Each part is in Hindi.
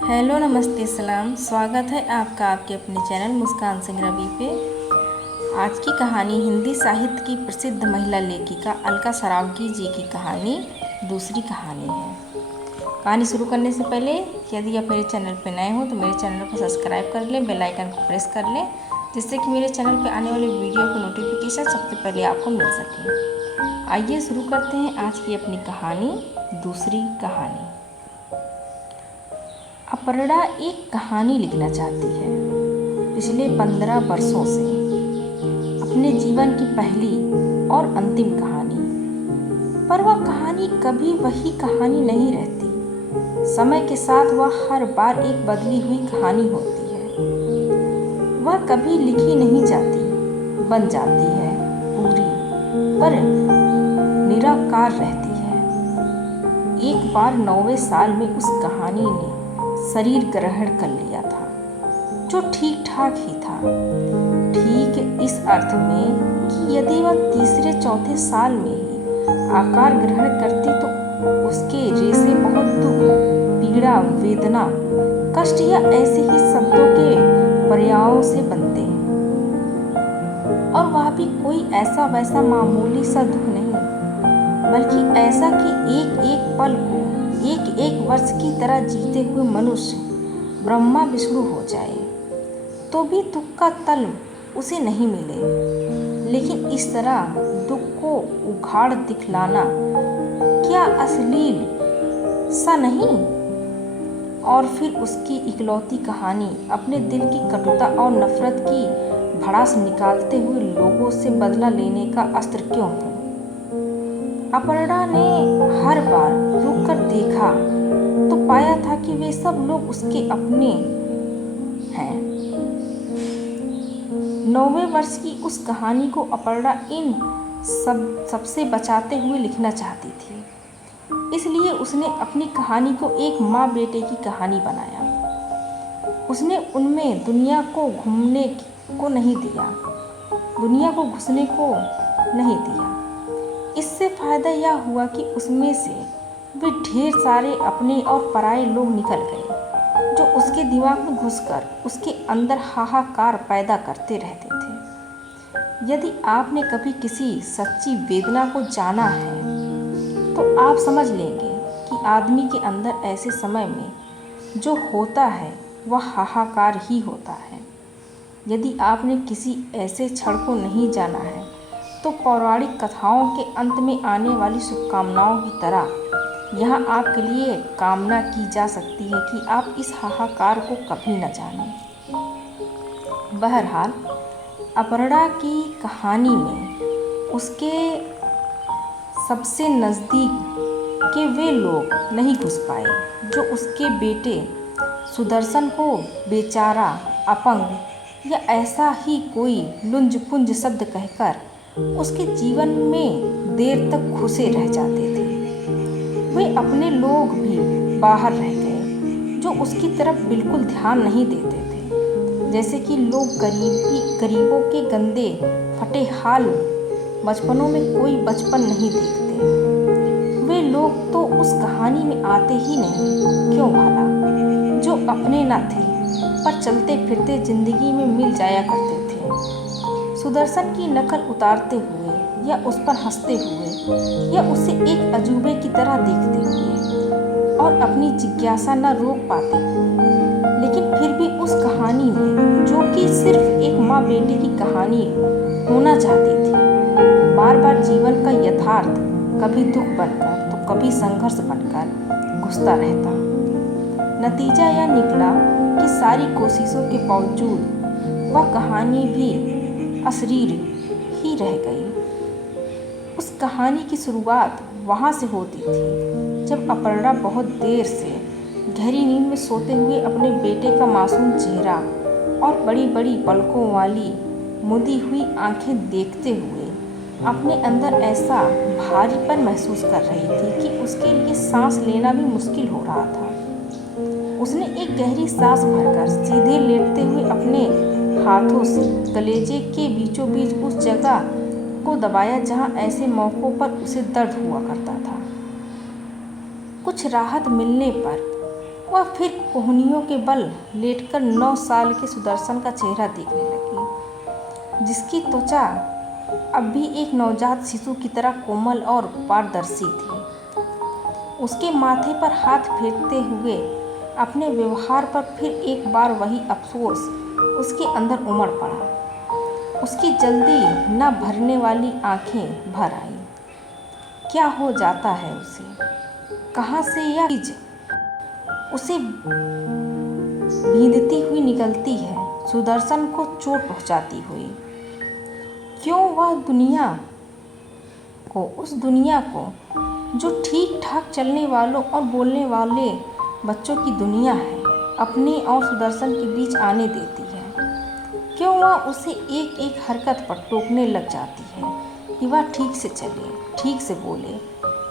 हेलो नमस्ते सलाम। स्वागत है आपका आपके अपने चैनल मुस्कान सिंह रवि पे। आज की कहानी हिंदी साहित्य की प्रसिद्ध महिला लेखिका अलका सरावगी जी की कहानी दूसरी कहानी है। कहानी शुरू करने से पहले यदि आप मेरे चैनल पर नए हो तो मेरे चैनल को सब्सक्राइब कर लें, बेल आइकन को प्रेस कर लें, जिससे कि मेरे चैनल पर आने वाले वीडियो की नोटिफिकेशन सबसे पहले आपको मिल सके। आइए शुरू करते हैं आज की अपनी कहानी दूसरी कहानी। अपर्णा एक कहानी लिखना चाहती है पिछले 15 वर्षों से, अपने जीवन की पहली और अंतिम कहानी। पर वह कहानी कभी वही कहानी नहीं रहती। समय के साथ वह हर बार एक बदली हुई कहानी होती है। वह कभी लिखी नहीं जाती, बन जाती है पूरी, पर निराकार रहती है। एक बार 9वें साल में उस कहानी ने शरीर ग्रहण कर लिया था, जो ठीक ठाक ही था। ठीक इस अर्थ में कि यदि वह तीसरे चौथे साल में ही आकार ग्रहण करती तो उसके रेशे बहुत दुख, पीड़ा, वेदना, कष्ट या ऐसे ही शब्दों के पर्यायों से बनते हैं। और वह भी कोई ऐसा वैसा मामूली सा दुख नहीं, बल्कि ऐसा कि एक एक पल को एक एक वर्ष की तरह जीते हुए मनुष्य ब्रह्मा विष्णु हो जाए तो भी दुख का तल उसे नहीं मिले। लेकिन इस तरह दुख को उघाड़ दिखलाना क्या अश्लील सा नहीं? और फिर उसकी इकलौती कहानी अपने दिल की कटुता और नफरत की भड़ास निकालते हुए लोगों से बदला लेने का अस्त्र क्यों हो? अपर्णा ने हर बार रुक कर देखा तो पाया था कि वे सब लोग उसके अपने हैं। 9वें वर्ष की उस कहानी को अपर्णा इन सबसे बचाते हुए लिखना चाहती थी। इसलिए उसने अपनी कहानी को एक माँ बेटे की कहानी बनाया। उसने उनमें दुनिया को घूमने को नहीं दिया, दुनिया को घुसने को नहीं दिया। इससे फायदा यह हुआ कि उसमें से वे ढेर सारे अपने और पराये लोग निकल गए, जो उसके दिमाग में घुसकर उसके अंदर हाहाकार पैदा करते रहते थे। यदि आपने कभी किसी सच्ची वेदना को जाना है तो आप समझ लेंगे कि आदमी के अंदर ऐसे समय में जो होता है वह हाहाकार ही होता है। यदि आपने किसी ऐसे क्षण को नहीं जाना है तो पौराणिक कथाओं के अंत में आने वाली शुभकामनाओं की तरह यहाँ आपके लिए कामना की जा सकती है कि आप इस हाहाकार को कभी न जानें। बहरहाल, अपर्णा की कहानी में उसके सबसे नज़दीक के वे लोग नहीं घुस पाए जो उसके बेटे सुदर्शन को बेचारा, अपंग या ऐसा ही कोई लुंज पुंज शब्द कहकर उसके जीवन में देर तक घुसे रह जाते थे। वे अपने लोग भी बाहर रह गए जो उसकी तरफ बिल्कुल ध्यान नहीं देते थे, जैसे कि लोग गरीबों के गंदे फटे हाल बचपनों में कोई बचपन नहीं देखते। वे लोग तो उस कहानी में आते ही नहीं, क्यों भला, जो अपने न थे पर चलते फिरते जिंदगी में मिल जाया करते थे। सुदर्शन की नकल उतारते हुए या उस पर हंसते हुए या उसे एक अजूबे की तरह देखते हुए और अपनी जिज्ञासा न रोक पाते हुए, लेकिन फिर भी उस कहानी में, जो कि सिर्फ एक माँ बेटे की कहानी होना चाहती थी, बार बार जीवन का यथार्थ कभी दुख बनकर तो कभी संघर्ष बनकर घुसता रहता। नतीजा यह निकला कि सारी कोशिशों के बावजूद वह कहानी भी अशरीर ही रह गई। उस कहानी की शुरुआत वहाँ से होती थी जब अपर्णा बहुत देर से गहरी नींद में सोते हुए अपने बेटे का मासूम चेहरा और बड़ी बड़ी पलकों वाली मुदी हुई आंखें देखते हुए अपने अंदर ऐसा भारीपन महसूस कर रही थी कि उसके लिए सांस लेना भी मुश्किल हो रहा था। उसने एक गहरी सांस भरकर सीधे लेटते हुए अपने हाथों से कलेजे के बीचों बीच उस जगह को दबाया जहां ऐसे मौक़ों पर उसे दर्द हुआ करता था। कुछ राहत मिलने पर वह फिर कोहनियों के बल लेटकर 9 साल के सुदर्शन का चेहरा देखने लगी, जिसकी त्वचा अब भी एक नवजात शिशु की तरह कोमल और पारदर्शी थी। उसके माथे पर हाथ फेरते हुए अपने व्यवहार पर फिर एक बार वही अफसोस उसके अंदर उमड़ पड़ा। उसकी जल्दी न भरने वाली आंखें भर आईं। क्या हो जाता है उसे? कहाँ से यह चीज उसे भींधती हुई निकलती है, सुदर्शन को चोट पहुंचाती हुई? क्यों वह उस दुनिया को जो ठीक ठाक चलने वालों और बोलने वाले बच्चों की दुनिया है, अपने और सुदर्शन के बीच आने देती है? क्यों वह उसे एक एक हरकत पर टोकने लग जाती है कि वह ठीक से चले, ठीक से बोले,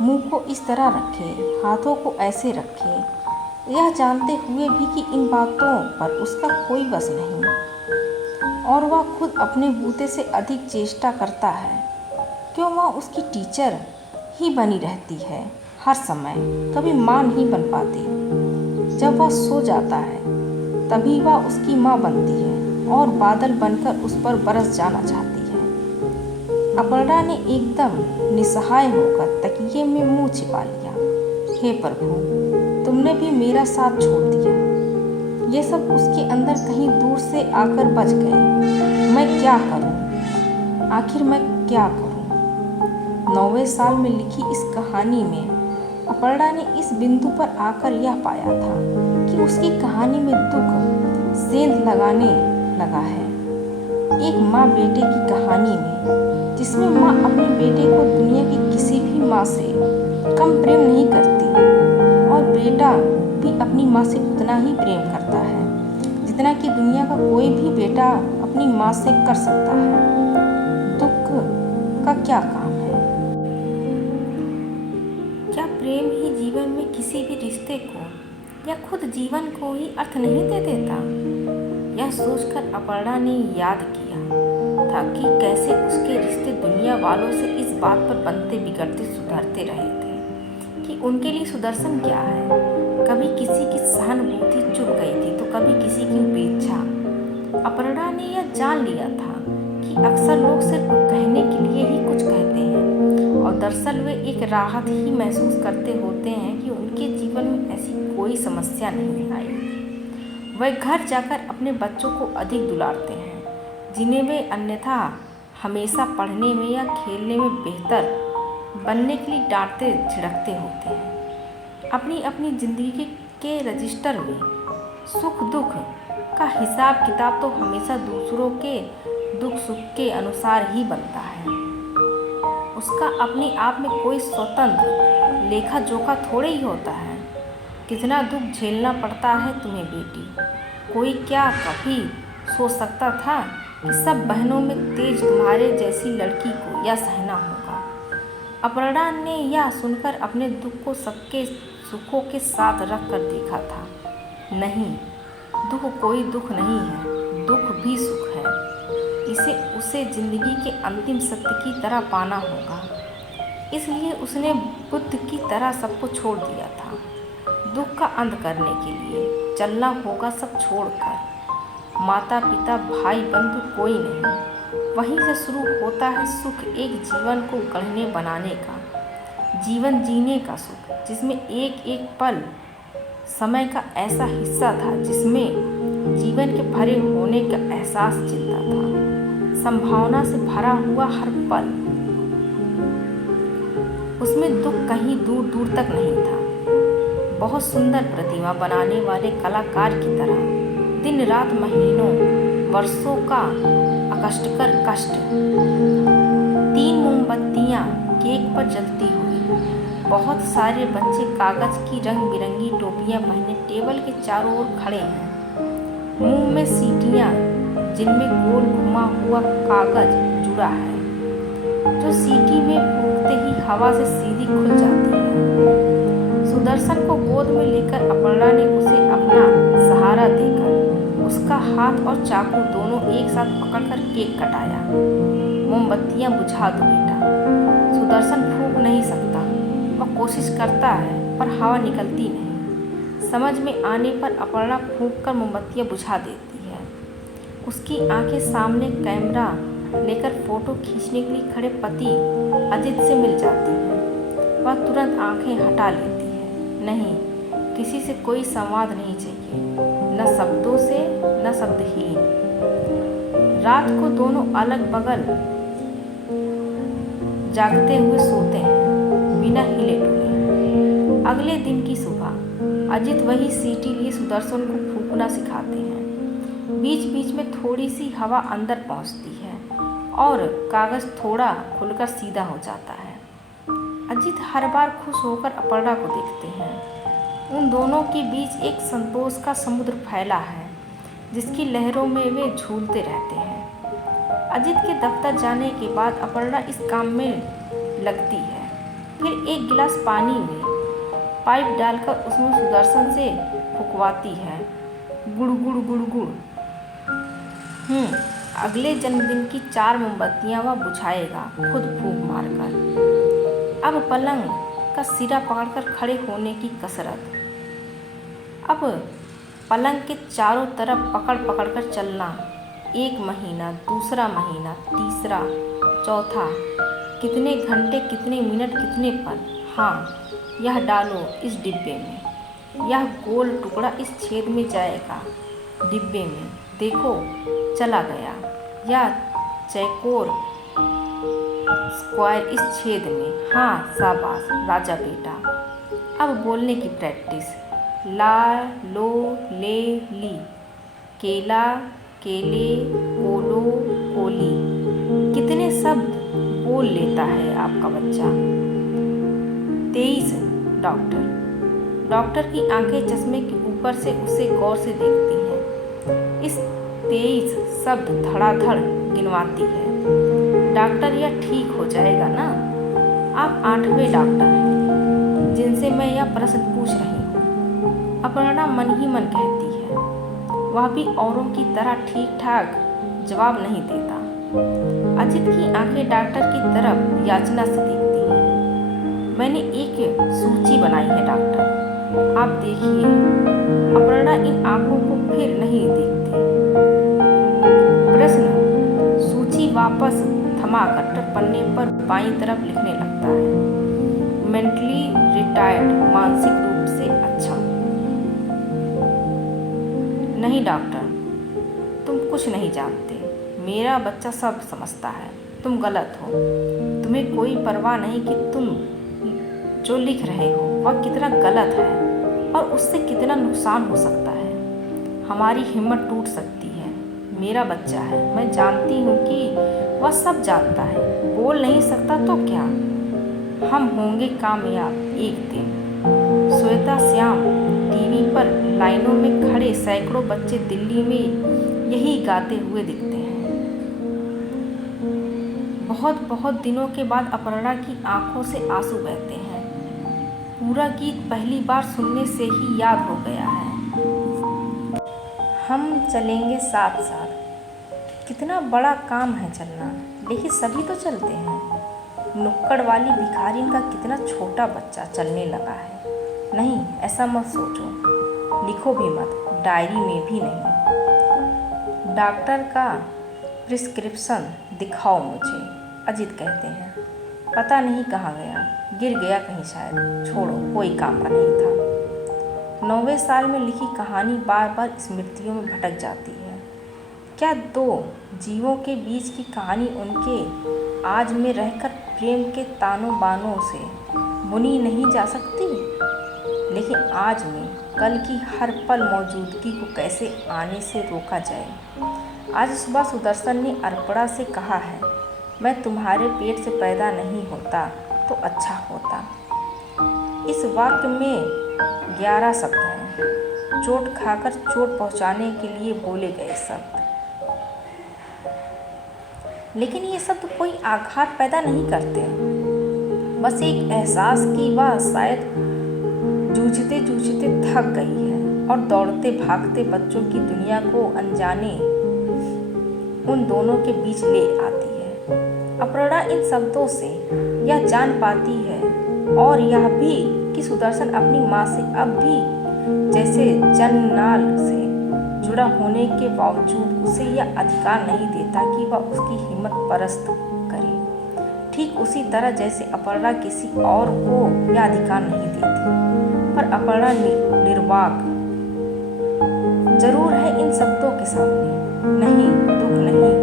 मुंह को इस तरह रखे, हाथों को ऐसे रखे, यह जानते हुए भी कि इन बातों पर उसका कोई बस नहीं और वह खुद अपने बूते से अधिक चेष्टा करता है? क्यों वह उसकी टीचर ही बनी रहती है हर समय, कभी माँ नहीं बन पाती? जब वह सो जाता है तभी वह उसकी माँ बनती है और बादल बनकर उस पर बरस जाना चाहती है। अपर्णा ने एकदम निस्सहाय होकर तकिए में मुंह छिपा लिया। हे प्रभु, तुमने भी मेरा साथ छोड़ दिया। ये सब उसके अंदर कहीं दूर से आकर बज गए। मैं क्या करूं? आखिर मैं क्या करूं? 9वें साल में लिखी इस कहानी में अपर्णा ने इस बिंदु पर आकर यह पाया था कि उसकी कहानी में दुख सेंध लगाने लगा है। एक माँ बेटे की कहानी में, जिसमें माँ अपने बेटे को दुनिया की किसी भी माँ से कम प्रेम नहीं करती और बेटा भी अपनी माँ से उतना ही प्रेम करता है जितना कि दुनिया का कोई भी बेटा अपनी माँ से कर सकता है। दुख का क्या काम है? क्या प्रेम ही जीवन में किसी भी रिश्ते को या खुद जीवन को ही अर्थ नहीं दे देता? यह सोचकर अपर्णा ने याद किया था कि कैसे उसके रिश्ते दुनिया वालों से इस बात पर बनते बिगड़ते सुधरते रहे थे कि उनके लिए सुदर्शन क्या है। कभी किसी की सहानुभूति चुभ गई थी तो कभी किसी की उपेक्षा। अपर्णा ने यह जान लिया था कि अक्सर लोग सिर्फ कहने के लिए ही कुछ कहते हैं और दरअसल वे एक राहत ही महसूस करते होते हैं कि उनके जीवन में ऐसी कोई समस्या नहीं आई। वह घर जाकर अपने बच्चों को अधिक दुलारते हैं, जिन्हें वे अन्यथा हमेशा पढ़ने में या खेलने में बेहतर बनने के लिए डांटते झिड़कते होते हैं। अपनी अपनी जिंदगी के रजिस्टर में सुख दुख का हिसाब किताब तो हमेशा दूसरों के दुख सुख के अनुसार ही बनता है। उसका अपने आप में कोई स्वतंत्र लेखा जोखा थोड़े ही होता है। कितना दुख झेलना पड़ता है तुम्हें बेटी। कोई क्या कभी सोच सकता था कि सब बहनों में तेज तुम्हारे जैसी लड़की को यह सहना होगा। अपर्णा ने यह सुनकर अपने दुख को सबके सुखों के साथ रख कर देखा था। नहीं, दुख कोई दुख नहीं है, दुख भी सुख है। उसे जिंदगी के अंतिम सत्य की तरह पाना होगा। इसलिए उसने बुद्ध की तरह सबको छोड़ दिया था। दुख का अंत करने के लिए चलना होगा सब छोड़कर। माता पिता भाई बंधु कोई नहीं। वहीं से शुरू होता है सुख, एक जीवन को गढ़ने बनाने का, जीवन जीने का सुख, जिसमें एक एक पल समय का ऐसा हिस्सा था जिसमें जीवन के भरे होने का एहसास चिंता था। संभावना से भरा हुआ हर पल, उसमें दुख कहीं दूर दूर तक नहीं था। बहुत सुंदर प्रतिमा बनाने वाले कलाकार की तरह दिन रात महीनों वर्षों का अकष्टकर कष्ट। 3 मोमबत्तियां केक पर जलती हुई। बहुत सारे बच्चे कागज की रंग बिरंगी टोपियां पहने टेबल के चारों ओर खड़े हैं। मुंह में सीटियां जिनमें गोल घुमा हुआ कागज जुड़ा है, जो सीटी में फूंकते ही हवा से सीधी खुल जाती है। सुदर्शन को गोद में लेकर अपर्णा ने उसे अपना सहारा देकर उसका हाथ और चाकू दोनों एक साथ पकड़कर केक कटाया। मोमबत्तियां बुझा दो बेटा। सुदर्शन फूंक नहीं सकता। वह कोशिश करता है पर हवा निकलती नहीं। समझ में आने पर अपर्णा फूंक कर मोमबत्तियाँ बुझा देती है। उसकी आंखें सामने कैमरा लेकर फोटो खींचने के लिए खड़े पति अजित से मिल जाती हैं। वह तुरंत आंखें हटा लेती है। नहीं, किसी से कोई संवाद नहीं चाहिए, न शब्दों से न शब्दहीन। रात को दोनों अलग बगल जागते हुए सोते हैं, बिना हिले डुले। अगले दिन की सुबह अजित वही सीटी लिए सुदर्शन को फूंकना सिखाते हैं। बीच बीच में थोड़ी सी हवा अंदर पहुंचती है और कागज थोड़ा खुलकर सीधा हो जाता है। अजित हर बार खुश होकर अपर्णा को देखते हैं। उन दोनों के बीच एक संतोष का समुद्र फैला है, जिसकी लहरों में वे झूलते रहते हैं। अजित के दफ्तर जाने के बाद अपर्णा इस काम में लगती है। फिर एक गिलास पानी में पाइप डालकर उसमें सुदर्शन से फुकवाती है, गुड़ गुड़ गुड़ गुड़। अगले जन्मदिन की 4 मोमबत्तियाँ वह बुझाएगा, खुद फूंक मारकर। अब पलंग का सिरा पकड़कर खड़े होने की कसरत। अब पलंग के चारों तरफ पकड़ पकड़ कर चलना। 1 महीना, दूसरा महीना, तीसरा, चौथा। कितने घंटे, कितने मिनट, कितने पल। हाँ, यह डालो इस डिब्बे में, यह गोल टुकड़ा इस छेद में जाएगा डिब्बे में, देखो चला गया। यह चौकोर स्क्वायर इस छेद में। हाँ, शाबाश राजा बेटा। अब बोलने की प्रैक्टिस। ला, लो, ले, ली। केला, केले, कोलो, कोली। कितने शब्द बोल लेता है आपका बच्चा। 23। डॉक्टर की आंखें चश्मे के ऊपर से उसे गौर से देखती हैं। इस 23 शब्द धड़ाधड़ गिनवाती है। डॉक्टर, यह ठीक हो जाएगा ना? आप 8वें डॉक्टर हैं जिनसे मैं यह प्रश्न पूछ रही हूँ, अपर्णा मन ही मन कहती है। वह भी औरों की तरह ठीक ठाक जवाब नहीं देता। अजित की आंखें डॉक्टर की तरफ याचना से देखती हैं। मैंने एक सूची बनाई है डॉक्टर, आप देखिए। अपर्णा इन आंखों को फिर नहीं देखती। प्रश्न सूची वापस थमा कट्टर पन्ने पर बाईं तरफ लिखने लगता है। मेंटली रिटायर्ड, मानसिक रूप से अच्छा। नहीं डॉक्टर, तुम कुछ नहीं जानते। मेरा बच्चा सब समझता है। तुम गलत हो। तुम्हें कोई परवाह नहीं कि तुम जो लिख रहे हो वह कितना गलत है और उससे कितना नुकसान हो सकता है। हमारी हिम्मत टूट सकती है। मेरा बच्चा है, मैं जानती हूँ कि वह सब जानता है। बोल नहीं सकता तो क्या, हम होंगे कामयाब एक दिन। श्वेता श्याम टीवी पर लाइनों में खड़े सैकड़ों बच्चे दिल्ली में यही गाते हुए दिखते हैं। बहुत बहुत दिनों के बाद अपर्णा की आंखों से आंसू बहते हैं। पूरा गीत पहली बार सुनने से ही याद हो गया है। हम चलेंगे साथ साथ। कितना बड़ा काम है चलना, लेकिन सभी तो चलते हैं। नुक्कड़ वाली भिखारिन का कितना छोटा बच्चा चलने लगा है। नहीं, ऐसा मत सोचो, लिखो भी मत, डायरी में भी नहीं। डॉक्टर का प्रिस्क्रिप्शन दिखाओ मुझे, अजित कहते हैं। पता नहीं कहाँ गया, गिर गया कहीं शायद। छोड़ो, कोई काम का नहीं था। 9वें साल में लिखी कहानी बार बार स्मृतियों में भटक जाती है। क्या 2 जीवों के बीच की कहानी उनके आज में रहकर प्रेम के तानों बानों से बुनी नहीं जा सकती? लेकिन आज में कल की हर पल मौजूदगी को कैसे आने से रोका जाए? आज सुबह सुदर्शन ने अर्पणा से कहा है, मैं तुम्हारे पेट से पैदा नहीं होता तो अच्छा होता। इस वाक्य में 11 शब्द हैं, चोट खाकर चोट पहुंचाने के लिए बोले गए शब्द। लेकिन ये शब्द कोई आघात पैदा नहीं करते, बस एक एहसास कि वह शायद जूझते जूझते थक गई है और दौड़ते भागते बच्चों की दुनिया को अनजाने उन दोनों के बीच ले आती है। अपर्णा इन शब्दों से यह जान पाती है और यह भी कि सुदर्शन अपनी माँ से अब भी जैसे जन्मनाल से जुड़ा होने के बावजूद उसे यह अधिकार नहीं देता कि वह उसकी हिम्मत परस्त करे। ठीक उसी तरह जैसे अपर्णा किसी और को यह अधिकार नहीं देती। पर अपर्णा निर्वाक जरूर है इन शब्दों के सामने। नहीं, दुख नहीं।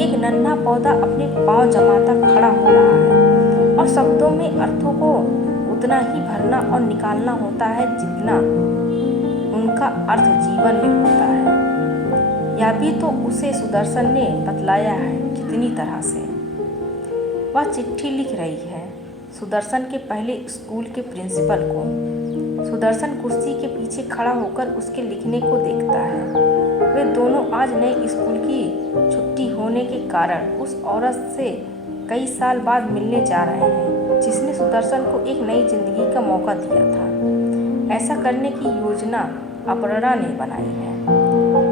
एक नन्हा पौधा अपने पांव जमाता खड़ा हो रहा है और शब्दों में अर्थों को उतना ही भरना और निकालना होता है जितना उनका अर्थ जीवन में होता है। यह भी तो उसे सुदर्शन ने बतलाया है कितनी तरह से। वह चिट्ठी लिख रही है सुदर्शन के पहले स्कूल के प्रिंसिपल को। सुदर्शन कुर्सी के पीछे खड़ा होकर उसके लिखने को देखता है। वे दोनों आज नए स्कूल की छुट्टी होने के कारण उस औरत से कई साल बाद मिलने जा रहे हैं जिसने सुदर्शन को एक नई जिंदगी का मौका दिया था। ऐसा करने की योजना अपर्णा ने बनाई है।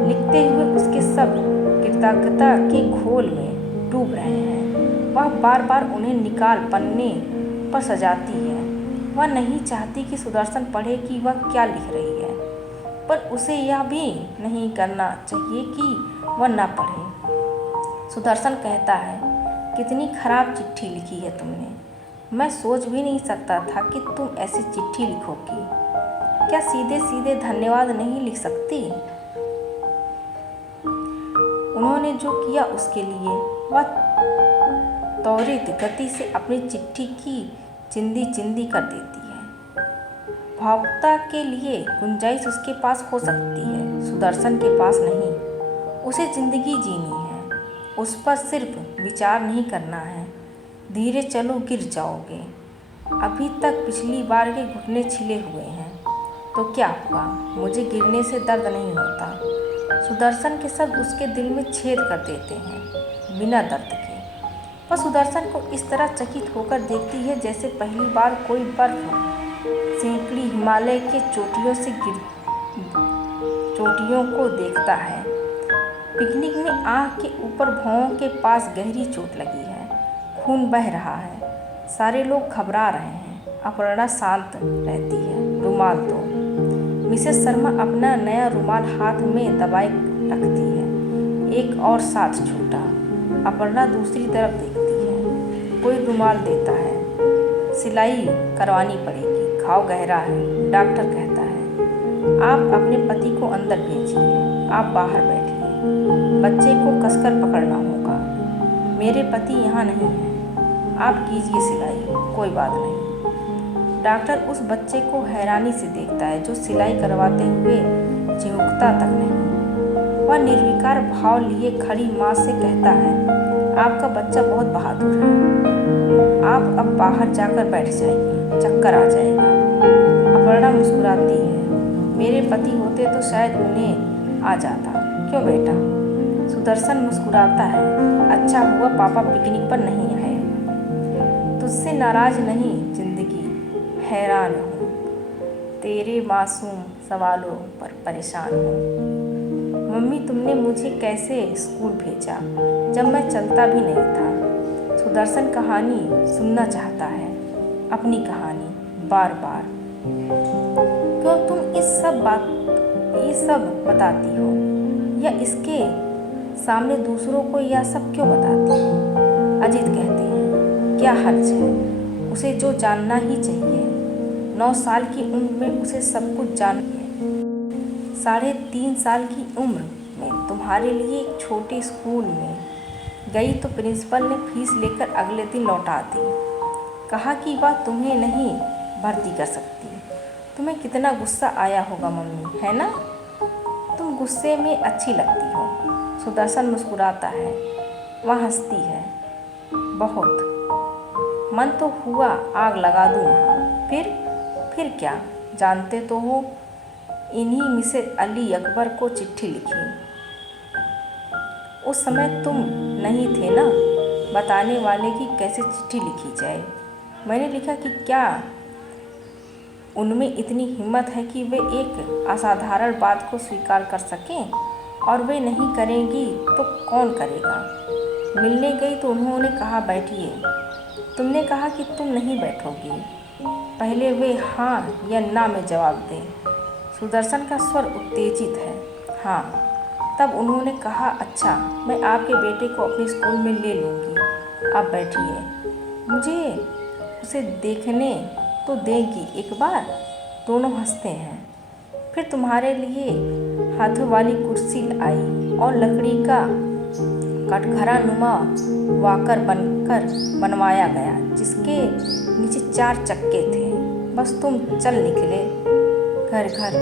लिखते हुए उसके सब कृतज्ञता के घोल में डूब रहे हैं। वह बार बार उन्हें निकाल पन्ने पर सजाती है। वह नहीं चाहती कि सुदर्शन पढ़े कि वह क्या लिख रही है, पर उसे यह भी नहीं करना चाहिए कि वह न पढ़े। सुदर्शन कहता है, कितनी खराब चिट्ठी लिखी है तुमने। मैं सोच भी नहीं सकता था कि तुम ऐसी चिट्ठी लिखोगी। क्या सीधे सीधे धन्यवाद नहीं लिख सकती? उन्होंने जो किया उसके लिए वह त्वरित गति से अपनी चिट्ठी की चिंदी चिंदी कर देती है। भावुकता के लिए गुंजाइश उसके पास हो सकती है, सुदर्शन के पास नहीं। उसे जिंदगी जीनी है, उस पर सिर्फ विचार नहीं करना है। धीरे चलो, गिर जाओगे। अभी तक पिछली बार के घुटने छिले हुए हैं तो क्या हुआ, मुझे गिरने से दर्द नहीं होता। सुदर्शन के शब्द उसके दिल में छेद कर देते हैं बिना दर्द के। वह सुदर्शन को इस तरह चकित होकर देखती है जैसे पहली बार कोई बर्फ सैकड़ी हिमालय के चोटियों को देखता है। पिकनिक में आँख के ऊपर भौं के पास गहरी चोट लगी है, खून बह रहा है, सारे लोग घबरा रहे हैं। अपर्णा शांत रहती है। रुमाल दो। मिसेस शर्मा अपना नया रुमाल हाथ में दबाए रखती है, एक और साथ छूटा। अपर्णा दूसरी तरफ देखती है। कोई रुमाल देता है। सिलाई करवानी पड़ेगी, घाव गहरा है, डॉक्टर कहता है। आप अपने पति को अंदर भेजिए, आप बाहर बैठिए, बच्चे को कसकर पकड़ना होगा। मेरे पति यहाँ नहीं हैं, आप कीजिए सिलाई, कोई बात नहीं। डॉक्टर उस बच्चे को हैरानी से देखता है जो सिलाई करवाते हुए चिमुकता तक नहीं। वह निर्विकार भाव लिए खड़ी माँ से कहता है, आपका बच्चा बहुत बहादुर है, आप अब बाहर जाकर बैठ जाइए, चक्कर आ जाएगा। अपर्णा मुस्कुराती है। मेरे पति होते तो शायद उन्हें आ जाता। क्यों बेटा? सुदर्शन मुस्कुराता है। अच्छा हुआ पापा पिकनिक पर नहीं आए। तुझसे नाराज नहीं जिंदगी, हैरान हूँ, तेरे मासूम सवालों पर परेशान हूँ। मम्मी, तुमने मुझे कैसे स्कूल भेजा जब मैं चलता भी नहीं था? सुदर्शन कहानी सुनना चाहता है, अपनी कहानी बार बार। क्यों तुम ये सब बताती हो, या इसके सामने दूसरों को यह सब क्यों बताती हो? अजीत कहते हैं, क्या हर्ज है, उसे जो जानना ही चाहिए। 9 साल की उम्र में उसे सब कुछ जानना है। 3.5 साल की उम्र में तुम्हारे लिए एक छोटे स्कूल में गई तो प्रिंसिपल ने फीस लेकर अगले दिन लौटा दी। कहा कि वह तुम्हें नहीं भर्ती कर सकती। तुम्हें कितना गुस्सा आया होगा मम्मी, है ना? तुम गुस्से में अच्छी लगती हो। सुदर्शन मुस्कुराता है। वह हंसती है। बहुत मन तो हुआ आग लगा दूँ यहाँ। फिर क्या? जानते तो हो, इन्हीं मिसेस अली अकबर को चिट्ठी लिखी। उस समय तुम नहीं थे ना बताने वाले कि कैसे चिट्ठी लिखी जाए। मैंने लिखा कि क्या उनमें इतनी हिम्मत है कि वे एक असाधारण बात को स्वीकार कर सकें, और वे नहीं करेंगी तो कौन करेगा? मिलने गई तो उन्होंने कहा बैठिए। तुमने कहा कि तुम नहीं बैठोगी, पहले वे हाँ या ना में जवाब दें। सुदर्शन का स्वर उत्तेजित है। हाँ। तब उन्होंने कहा, अच्छा, मैं आपके बेटे को अपने स्कूल में ले लूँगी। आप बैठिए, मुझे उसे देखने तो देगी एक बार। दोनों हंसते हैं। फिर तुम्हारे लिए हाथों वाली कुर्सी आई और लकड़ी का कटघरा नुमा वाकर बनवाया गया, जिसके नीचे 4 चक्के थे। बस तुम चल निकले घर घर।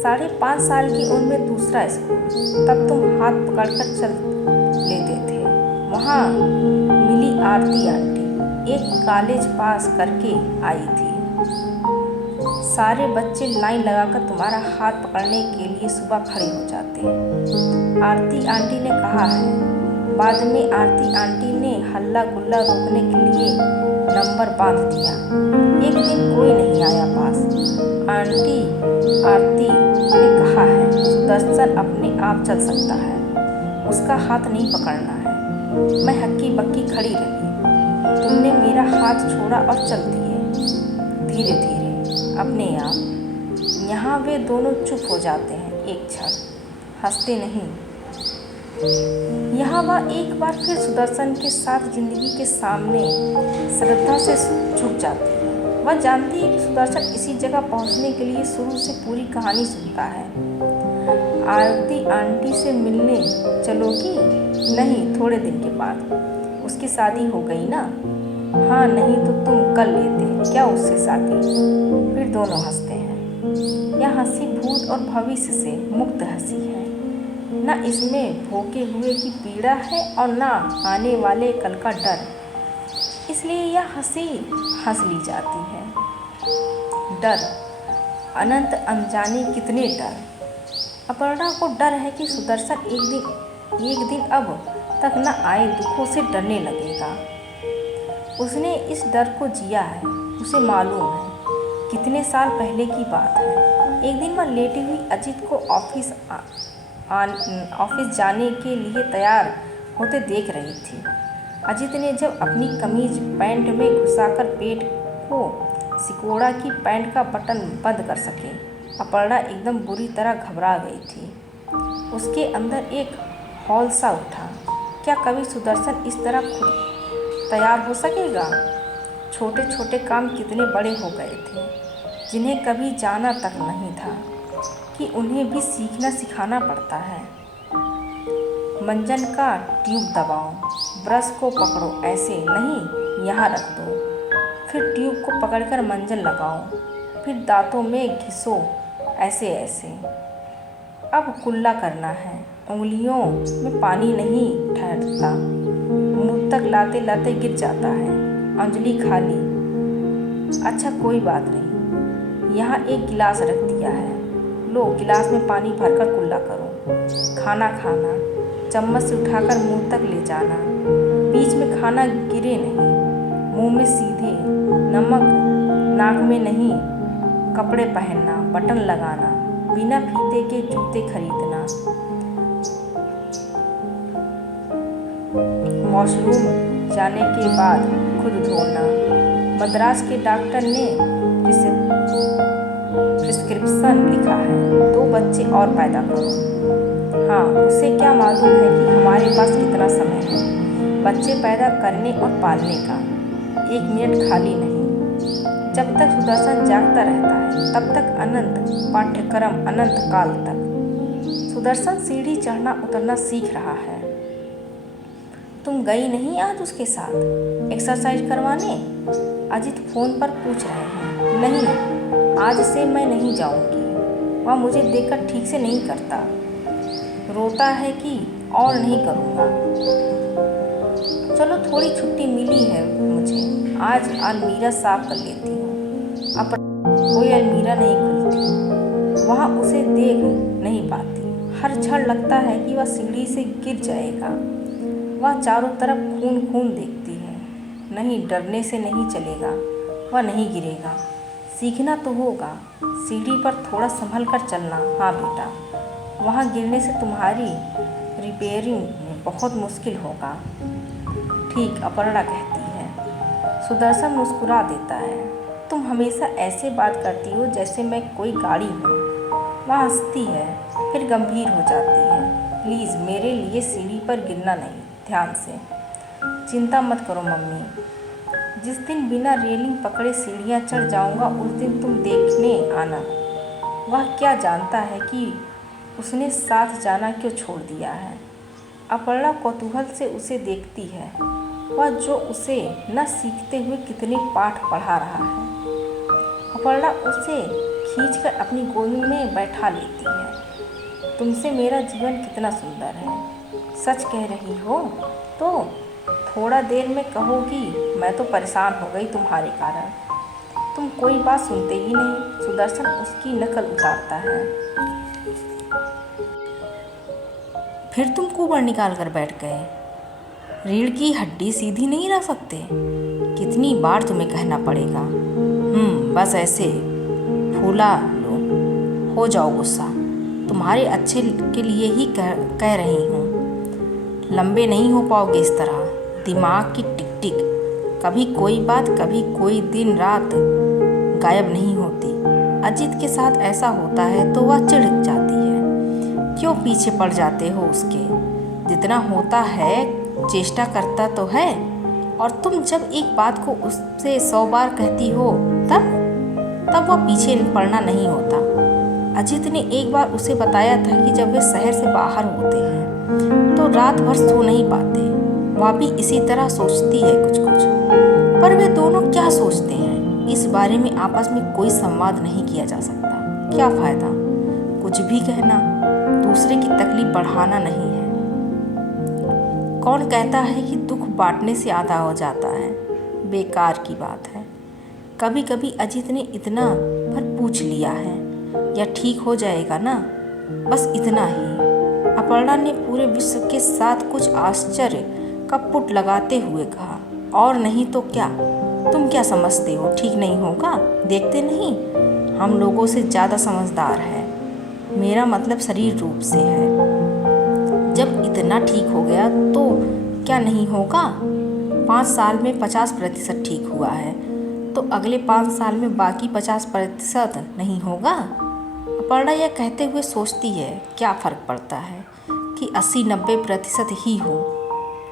5.5 साल की उम्र में दूसरा स्कूल। तब तुम हाथ पकड़कर चल लेते थे। वहाँ मिली आरती आंटी, एक कॉलेज पास करके आई थी। सारे बच्चे लाइन लगाकर तुम्हारा हाथ पकड़ने के लिए सुबह खड़े हो जाते हैं, आरती आंटी ने कहा है। बाद में आरती आंटी ने हल्ला गुल्ला रोकने के लिए नंबर बांध दिया। एक दिन कोई नहीं आया पास। आरती ने कहा है, सुदर्शन अपने आप चल सकता है, उसका हाथ नहीं पकड़ना है। मैं हक्की बक्की खड़ी रही। तुमने मेरा हाथ छोड़ा और चल दिए, धीरे धीरे, अपने आप। यहाँ वे दोनों चुप हो जाते हैं एक क्षण, हंसते नहीं। यहाँ वह एक बार फिर सुदर्शन के साथ जिंदगी के सामने श्रद्धा से झुक जाती है। वह जानती है कि सुदर्शन इसी जगह पहुँचने के लिए शुरू से पूरी कहानी सुनता है। आरती आंटी से मिलने चलोगी? नहीं, थोड़े दिन के बाद। उसकी शादी हो गई ना? हाँ, नहीं तो तुम कर लेते क्या उससे शादी? फिर दोनों हंसते हैं। यह हंसी भूत और भविष्य से मुक्त हंसी है। न इसमें भोगे हुए की पीड़ा है और न आने वाले कल का डर। इसलिए यह हंसी हंस ली जाती है। डर, अनंत अनजाने कितने डर। अपर्णा को डर है कि सुदर्शन एक दिन अब तक न आए दुखों से डरने लगेगा। उसने इस डर को जिया है, उसे मालूम है। कितने साल पहले की बात है। एक दिन वह लेटी हुई अजित को ऑफिस जाने के लिए तैयार होते देख रही थी। अजित ने जब अपनी कमीज पैंट में घुसाकर पेट को सिकोड़ा कि पैंट का बटन बंद कर सके, अपर्णा एकदम बुरी तरह घबरा गई थी। उसके अंदर एक हौल सा उठा। क्या कभी सुदर्शन इस तरह खुद तैयार हो सकेगा? छोटे छोटे काम कितने बड़े हो गए थे, जिन्हें कभी जाना तक नहीं था कि उन्हें भी सीखना सिखाना पड़ता है। मंजन का ट्यूब दबाओ, ब्रश को पकड़ो, ऐसे नहीं, यहाँ रख दो। फिर ट्यूब को पकड़कर मंजन लगाओ, फिर दांतों में घिसो, ऐसे ऐसे। अब कुल्ला करना है, उंगलियों में पानी नहीं ठहरता, मुंह तक लाते लाते गिर जाता है। अंजलि खाली। अच्छा, कोई बात नहीं, यहाँ एक गिलास रख दिया है, लो, गिलास में पानी भरकर कुल्ला करो। खाना खाना, चम्मच से उठाकर मुंह तक ले जाना, बीच में खाना गिरे नहीं, मुंह में सीधे, नमक नाक में नहीं। कपड़े पहनना, बटन लगाना, बिना फीते के जूते खरीदना, वॉशरूम जाने के बाद खुद धोना। मद्रास के डॉक्टर ने प्रिस्क्रिप्शन लिखा है, 2 बच्चे और पैदा करो। हाँ, उसे क्या मालूम है कि हमारे पास कितना समय है बच्चे पैदा करने और पालने का। 1 मिनट खाली नहीं। जब तक सुदर्शन जागता रहता है तब तक अनंत पाठ्यक्रम, अनंत काल तक। सुदर्शन सीढ़ी चढ़ना उतरना सीख रहा है। तुम गई नहीं आज उसके साथ एक्सरसाइज करवाने? अजित फोन पर पूछ रहे हैं। नहीं, आज से मैं नहीं जाऊंगी। वह मुझे देखकर ठीक से नहीं करता, रोता है कि और नहीं करूँगा। चलो, थोड़ी छुट्टी मिली है मुझे, आज अलमीरा साफ कर लेती हूँ। अब कोई अलमीरा नहीं खुलती, वहाँ उसे देख नहीं पाती। हर क्षण लगता है कि वह सीढ़ी से गिर जाएगा। वह चारों तरफ खून खून देखती है। नहीं, डरने से नहीं चलेगा, वह नहीं गिरेगा। सीखना तो होगा, सीढ़ी पर थोड़ा संभल कर चलना। हाँ बेटा, वहाँ गिरने से तुम्हारी रिपेयरिंग में बहुत मुश्किल होगा। ठीक, अपर्णा कहती है। सुदर्शन मुस्कुरा देता है। तुम हमेशा ऐसे बात करती हो जैसे मैं कोई गाड़ी हूँ। वह हंसती है, फिर गंभीर हो जाती है। प्लीज़ मेरे लिए सीढ़ी पर गिरना नहीं, ध्यान से। चिंता मत करो मम्मी, जिस दिन बिना रेलिंग पकड़े सीढ़ियाँ चढ़ जाऊँगा उस दिन तुम देखने आना। वह क्या जानता है कि उसने साथ जाना क्यों छोड़ दिया है। अपर्णा कौतूहल से उसे देखती है, वह जो उसे न सीखते हुए कितने पाठ पढ़ा रहा है। अपर्णा उसे खींचकर अपनी गोद में बैठा लेती है। तुमसे मेरा जीवन कितना सुंदर है, सच कह रही हो तो? थोड़ा देर में कहोगी मैं तो परेशान हो गई तुम्हारे कारण। तुम कोई बात सुनते ही नहीं। सुदर्शन उसकी नकल उतारता है। फिर तुम कुबर निकाल कर बैठ गए। रीढ़ की हड्डी सीधी नहीं रह सकते? कितनी बार तुम्हें कहना पड़ेगा? बस ऐसे फूला लो, हो जाओ गुस्सा। तुम्हारे अच्छे के लिए ही कह रही हूँ। लंबे नहीं हो पाओगे इस तरह। दिमाग की टिक टिक, कभी कोई बात, कभी कोई दिन रात गायब नहीं होती। अजीत के साथ ऐसा होता है तो वह चिढ़ जाती है। क्यों पीछे पड़ जाते हो उसके? जितना होता है चेष्टा करता तो है। और तुम जब एक बात को उससे 100 बार कहती हो तब वह पीछे पड़ना नहीं होता। अजीत ने एक बार उसे बताया था कि जब वे शहर से बाहर होते हैं तो रात भर सो नहीं पाते। वह भी इसी तरह सोचती है कुछ कुछ। पर वे दोनों क्या सोचते हैं इस बारे में आपस में कोई संवाद नहीं किया जा सकता। क्या फायदा कुछ भी कहना, दूसरे की तकलीफ बढ़ाना नहीं है। कौन कहता है कि दुख बांटने से आधा हो जाता है? बेकार की बात है। कभी कभी अजीत ने इतना भर पूछ लिया है, या ठीक हो जाएगा ना, बस इतना ही। अपर्णा ने पूरे विश्व के साथ कुछ आश्चर्य का पुट लगाते हुए कहा। और नहीं तो क्या? तुम क्या समझते हो ठीक नहीं होगा? देखते नहीं हम लोगों से ज़्यादा समझदार है। मेरा मतलब शरीर रूप से है। जब इतना ठीक हो गया तो क्या नहीं होगा? 5 साल में 50% ठीक हुआ है तो अगले 5 साल में बाकी 50% नहीं होगा? अपर्णा यह कहते हुए सोचती है, क्या फ़र्क पड़ता है कि 80-90% ही हो।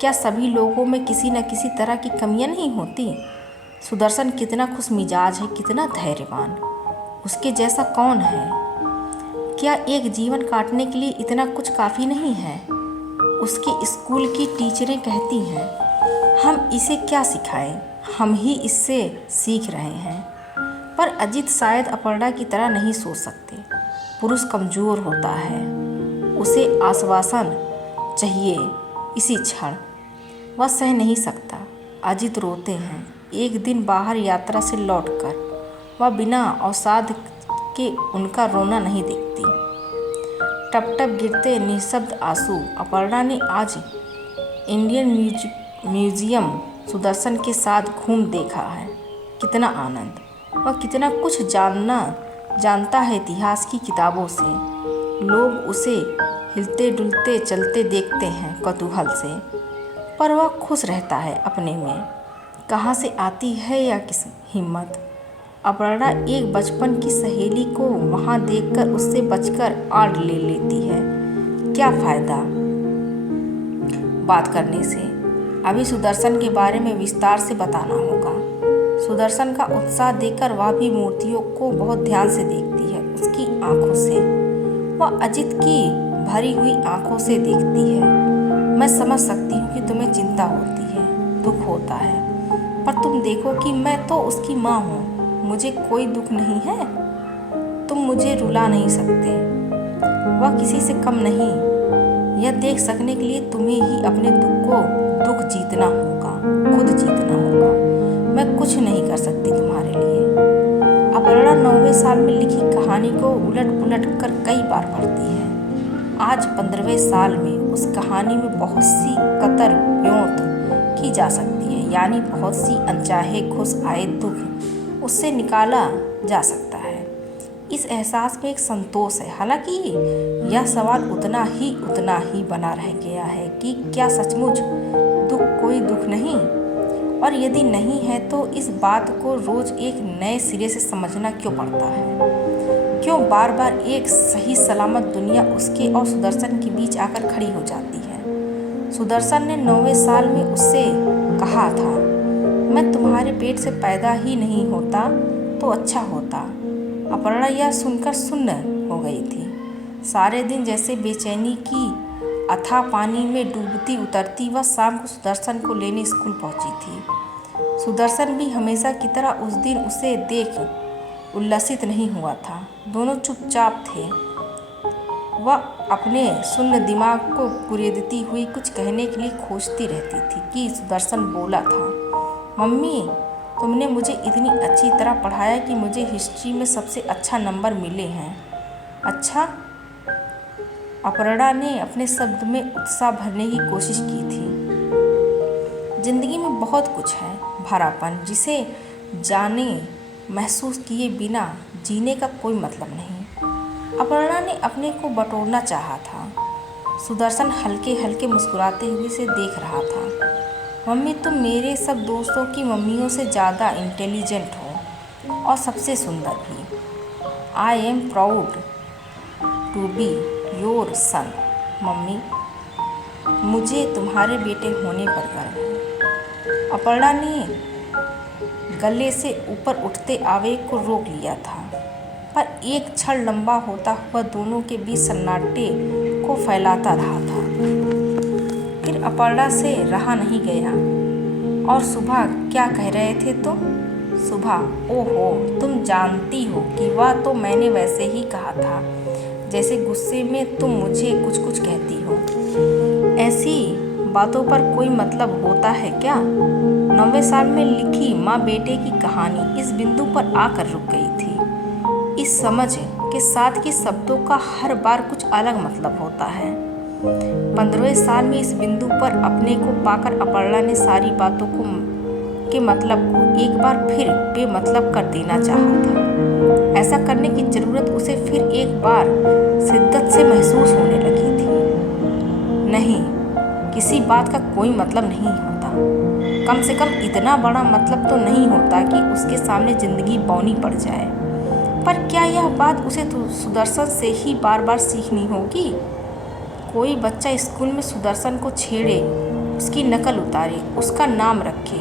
क्या सभी लोगों में किसी न किसी तरह की कमियां नहीं होती? सुदर्शन कितना खुश मिजाज है, कितना धैर्यवान। उसके जैसा कौन है? क्या एक जीवन काटने के लिए इतना कुछ काफ़ी नहीं है? उसके स्कूल की टीचरें कहती हैं, हम इसे क्या सिखाएं, हम ही इससे सीख रहे हैं। पर अजीत शायद अपर्णा की तरह नहीं सोच सकते। पुरुष कमज़ोर होता है, उसे आश्वासन चाहिए इसी क्षण। वह सह नहीं सकता। अजीत रोते हैं। एक दिन बाहर यात्रा से लौटकर वह बिना अवसाद के उनका रोना नहीं देखती। टप टप गिरते निःशब्द आंसू। अपर्णा ने आज इंडियन म्यूजियम सुदर्शन के साथ घूम देखा है। कितना आनंद! वह कितना कुछ जानता है इतिहास की किताबों से। लोग उसे हिलते डुलते चलते देखते हैं कौतूहल से, पर वह खुश रहता है अपने में। कहाँ से आती है या किस हिम्मत? अपर्णा एक बचपन की सहेली को वहाँ देखकर उससे बचकर आड़ ले लेती है। क्या फ़ायदा बात करने से? अभी सुदर्शन के बारे में विस्तार से बताना होगा। सुदर्शन का उत्साह देखकर वह भी मूर्तियों को बहुत ध्यान से देखती है। उसकी आंखों से, वह अजीत की भरी हुई आंखों से देखती है। मैं समझ सकती हूँ कि तुम्हें चिंता होती है, दुख होता है, पर तुम देखो कि मैं तो उसकी माँ हूँ। मुझे कोई दुख नहीं है। तुम मुझे रुला नहीं सकते। वह किसी से कम नहीं। यह देख सकने के लिए तुम्हें ही अपने दुख जीतना होगा, खुद जीतना होगा। मैं कुछ नहीं कर सकती तुम्हारे लिए। अपर्णा 9वें साल में लिखी कहानी को उलट पुलट कर कई बार पढ़ती है। आज 15वें साल में उस कहानी में बहुत सी कतर ब्योंत की जा सकती है, यानी बहुत सी अनचाहे घुस आए दुख उससे निकाला जा सकता है। इस एहसास में एक संतोष है। हालांकि यह सवाल उतना ही बना रह गया है कि क्या सचमुच दुख कोई दुख नहीं? और यदि नहीं है तो इस बात को रोज एक नए सिरे से समझना क्यों पड़ता है? क्यों बार बार एक सही सलामत दुनिया उसके और सुदर्शन के बीच आकर खड़ी हो जाती है? सुदर्शन ने 9वें साल में उससे कहा था, मैं तुम्हारे पेट से पैदा ही नहीं होता तो अच्छा होता। अपर्णा यह सुनकर सुन्न हो गई थी। सारे दिन जैसे बेचैनी की अथाह पानी में डूबती उतरती वह शाम को सुदर्शन को लेने स्कूल पहुंची थी। सुदर्शन भी हमेशा की तरह उस दिन उसे देख उल्लसित नहीं हुआ था। दोनों चुपचाप थे। वह अपने शून्य दिमाग को कुरेदती हुई कुछ कहने के लिए खोजती रहती थी कि सुदर्शन बोला था, मम्मी तुमने मुझे इतनी अच्छी तरह पढ़ाया कि मुझे हिस्ट्री में सबसे अच्छा नंबर मिले हैं। अच्छा? अपर्णा ने अपने शब्द में उत्साह भरने की कोशिश की थी। जिंदगी में बहुत कुछ है भरापन, जिसे जाने महसूस किए बिना जीने का कोई मतलब नहीं। अपर्णा ने अपने को बटोरना चाहा था। सुदर्शन हल्के हल्के मुस्कुराते हुए से देख रहा था। मम्मी तुम मेरे सब दोस्तों की मम्मियों से ज़्यादा इंटेलिजेंट हो और सबसे सुंदर भी। I am proud to be your son. Mummy मुझे तुम्हारे बेटे होने पर गर्व है। अपर्णा ने गले से ऊपर उठते आवेग को रोक लिया था, पर एक क्षण लंबा होता हुआ दोनों के बीच सन्नाटे को फैलाता रहा था। फिर अपर्णा से रहा नहीं गया। और सुबह क्या कह रहे थे तुम? सुबह ओहो तुम जानती हो कि वह तो मैंने वैसे ही कहा था जैसे गुस्से में तुम मुझे कुछ कुछ कहती हो। ऐसी बातों पर कोई मतलब होता है क्या? 9वें साल में लिखी माँ बेटे की कहानी इस बिंदु पर आकर रुक गई थी, इस समझ के साथ कि शब्दों का हर बार कुछ अलग मतलब होता है। 15वें साल में इस बिंदु पर अपने को पाकर अपर्णा ने सारी बातों के मतलब को एक बार फिर बेमतलब कर देना चाहा था। ऐसा करने की जरूरत उसे फिर एक बार शिद्दत से महसूस होने लगी थी। नहीं, किसी बात का कोई मतलब नहीं होता। कम से कम इतना बड़ा मतलब तो नहीं होता कि उसके सामने जिंदगी बौनी पड़ जाए। पर क्या यह बात उसे सुदर्शन से ही बार बार सीखनी होगी? कोई बच्चा स्कूल में सुदर्शन को छेड़े, उसकी नकल उतारे, उसका नाम रखे,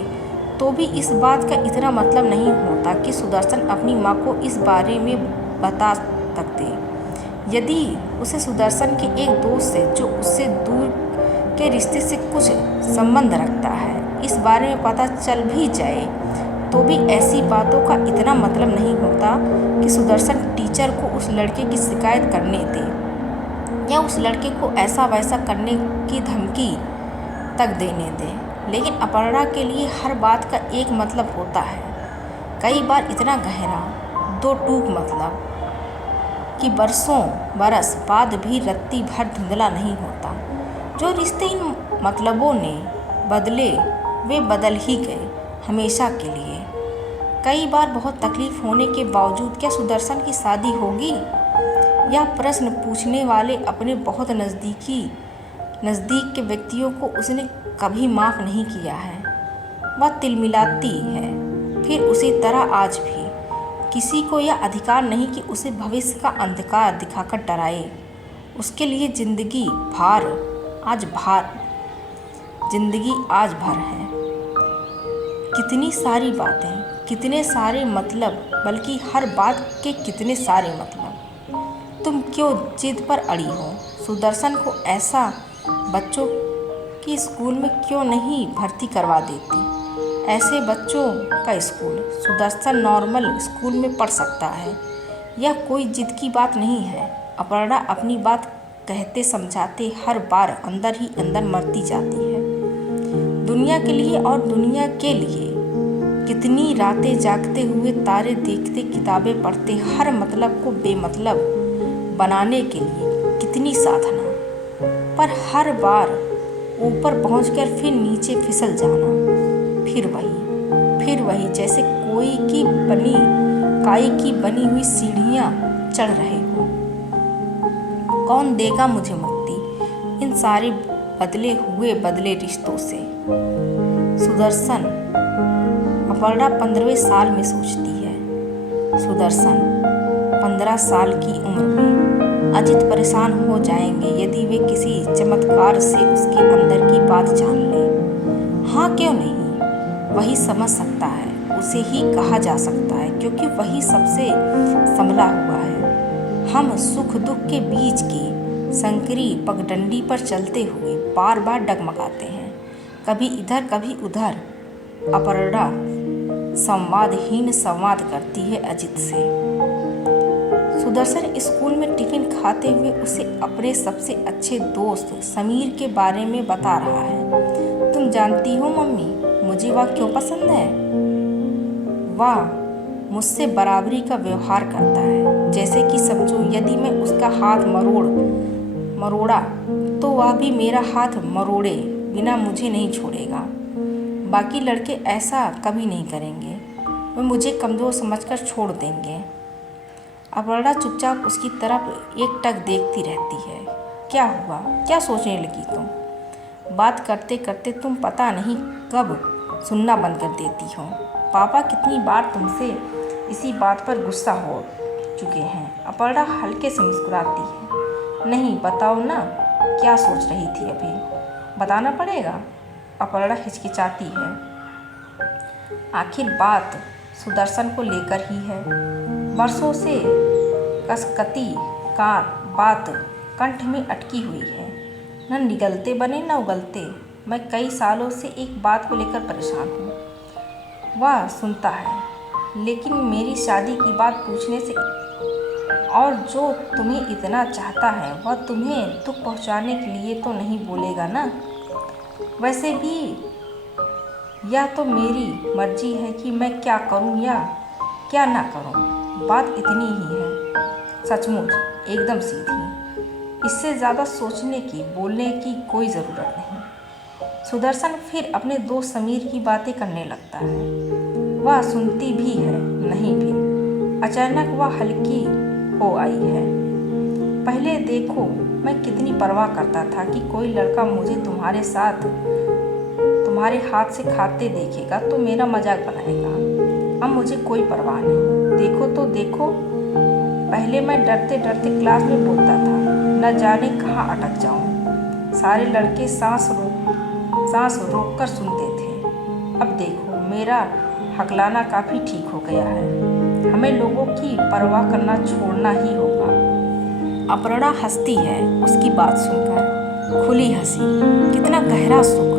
तो भी इस बात का इतना मतलब नहीं होता कि सुदर्शन अपनी माँ को इस बारे में बता सकते। यदि उसे सुदर्शन के एक दोस्त से जो उससे दूर के रिश्ते से कुछ संबंध रखता है इस बारे में पता चल भी जाए, तो भी ऐसी बातों का इतना मतलब नहीं होता कि सुदर्शन टीचर को उस लड़के की शिकायत करने दे या उस लड़के को ऐसा वैसा करने की धमकी तक देने दे। लेकिन अपर्णा के लिए हर बात का एक मतलब होता है, कई बार इतना गहरा, दो टूक मतलब कि बरसों बरस बाद भी रत्ती भर धुंधला नहीं होता। जो रिश्ते इन मतलबों ने बदले वे बदल ही गए हमेशा के लिए। कई बार बहुत तकलीफ होने के बावजूद क्या सुदर्शन की शादी होगी? यह प्रश्न पूछने वाले अपने बहुत नज़दीक के व्यक्तियों को उसने कभी माफ़ नहीं किया है। वह तिलमिलाती है। फिर उसी तरह आज भी किसी को यह अधिकार नहीं कि उसे भविष्य का अंधकार दिखाकर डराए। उसके लिए जिंदगी आज भर है। कितनी सारी बातें, कितने सारे मतलब, बल्कि हर बात के कितने सारे मतलब। तुम क्यों जिद पर अड़ी हो? सुदर्शन को ऐसा बच्चों की स्कूल में क्यों नहीं भर्ती करवा देती? ऐसे बच्चों का स्कूल, सुदर्शन नॉर्मल स्कूल में पढ़ सकता है। यह कोई जिद की बात नहीं है। अपर्णा अपनी बात कहते समझाते हर बार अंदर ही अंदर मरती जाती है। दुनिया के लिए और दुनिया के लिए कितनी रातें जागते हुए तारे देखते, किताबें पढ़ते, हर मतलब को बेमतलब बनाने के लिए कितनी साधना, पर हर बार ऊपर पहुंचकर फिर नीचे फिसल जाना। फिर वही जैसे काई की बनी हुई सीढ़ियां चढ़ रहे हो। कौन देगा मुझे मुक्ति इन सारे बदले रिश्तों से? सुदर्शन अपर्णा 15वें साल में सोचती है। सुदर्शन 15 साल की उम्र में अजित परेशान हो जाएंगे यदि वे किसी चमत्कार से उसके अंदर की बात जान ले। हाँ, क्यों नहीं, वही समझ सकता है, उसे ही कहा जा सकता है, क्योंकि वही सबसे संभला हुआ है। हम सुख दुख के बीच की संकरी पगडंडी पर चलते हुए बार बार डगमगाते हैं, कभी इधर कभी उधर। अपर्णा संवादहीन संवाद करती है अजित से। सुदर्शन स्कूल में टिफिन खाते हुए उसे अपने सबसे अच्छे दोस्त समीर के बारे में बता रहा है। तुम जानती हो मम्मी, मुझे वह क्यों पसंद है? वह मुझसे बराबरी का व्यवहार करता है, जैसे कि समझो यदि मैं उसका हाथ मरोड़ा तो वह भी मेरा हाथ मरोड़े बिना मुझे नहीं छोड़ेगा। बाकी लड़के ऐसा कभी नहीं करेंगे, वे मुझे कमज़ोर समझकर छोड़ देंगे। अपर्णा चुपचाप उसकी तरफ एकटक देखती रहती है। क्या हुआ, क्या सोचने लगी तुम? बात करते करते तुम पता नहीं कब सुनना बंद कर देती हो। पापा कितनी बार तुमसे इसी बात पर गुस्सा हो चुके हैं। अपर्णा हल्के से मुस्कुराती है। नहीं, बताओ ना, क्या सोच रही थी अभी? बताना पड़ेगा। अपर्णा हिचकिचाती है। आखिर बात सुदर्शन को लेकर ही है। वर्षों से कसकती का बात कंठ में अटकी हुई है, न निगलते बने न उगलते। मैं कई सालों से एक बात को लेकर परेशान हूँ। वह सुनता है, लेकिन मेरी शादी की बात पूछने से, और जो तुम्हें इतना चाहता है वह तुम्हें दुख पहुँचाने के लिए तो नहीं बोलेगा ना। वैसे भी यह तो मेरी मर्जी है कि मैं क्या करूं या क्या ना करूं। बात इतनी ही है, सचमुच एकदम सीधी। इससे ज़्यादा सोचने की, बोलने की कोई ज़रूरत नहीं। सुदर्शन फिर अपने दोस्त समीर की बातें करने लगता है। वह सुनती भी है, नहीं भी। अचानक वह हल्की हो आई है। पहले देखो, मैं कितनी परवाह करता था कि कोई लड़का मुझे तुम्हारे हाथ से खाते देखेगा तो मेरा मजाक बनाएगा। अब मुझे कोई परवाह नहीं। देखो तो देखो, पहले मैं डरते डरते क्लास में बोलता था, न जाने कहाँ अटक जाऊँ। सारे लड़के सांस रोक कर सुनते थे। अब देखो, मेरा हकलाना काफ़ी ठीक हो गया है। हमें लोगों की परवाह करना छोड़ना ही होगा। अपर्णा हंसती है उसकी बात सुनकर, खुली हंसी। कितना गहरा सुख।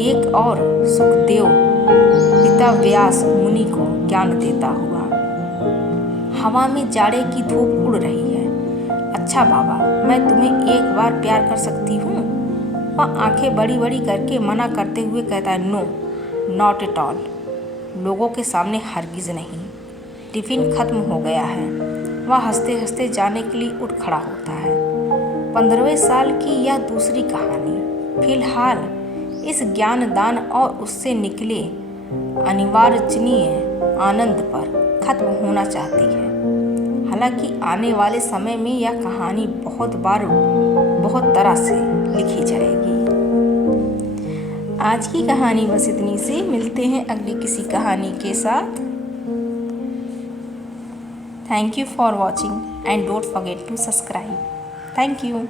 एक और सुखदेव पिता व्यास मुनि को ज्ञान देता हुआ। हवा में जाड़े की धूप उड़ रही है। अच्छा बाबा, मैं तुम्हें एक बार प्यार कर सकती हूँ? वह आंखें बड़ी बड़ी करके मना करते हुए कहता है, नो, नॉट एट ऑल। लोगों के सामने हरगिज नहीं। टिफिन खत्म हो गया है। वह हंसते हंसते जाने के लिए उठ खड़ा होता है। 15वें साल की यह दूसरी कहानी फिलहाल इस ज्ञानदान और उससे निकले अनिवार्यनीय आनंद पर खत्म होना चाहती है। हालांकि आने वाले समय में यह कहानी बहुत बार बहुत तरह से लिखी जाएगी। आज की कहानी बस इतनी सी। मिलते हैं अगली किसी कहानी के साथ। Thank you for watching and don't forget to subscribe. Thank you.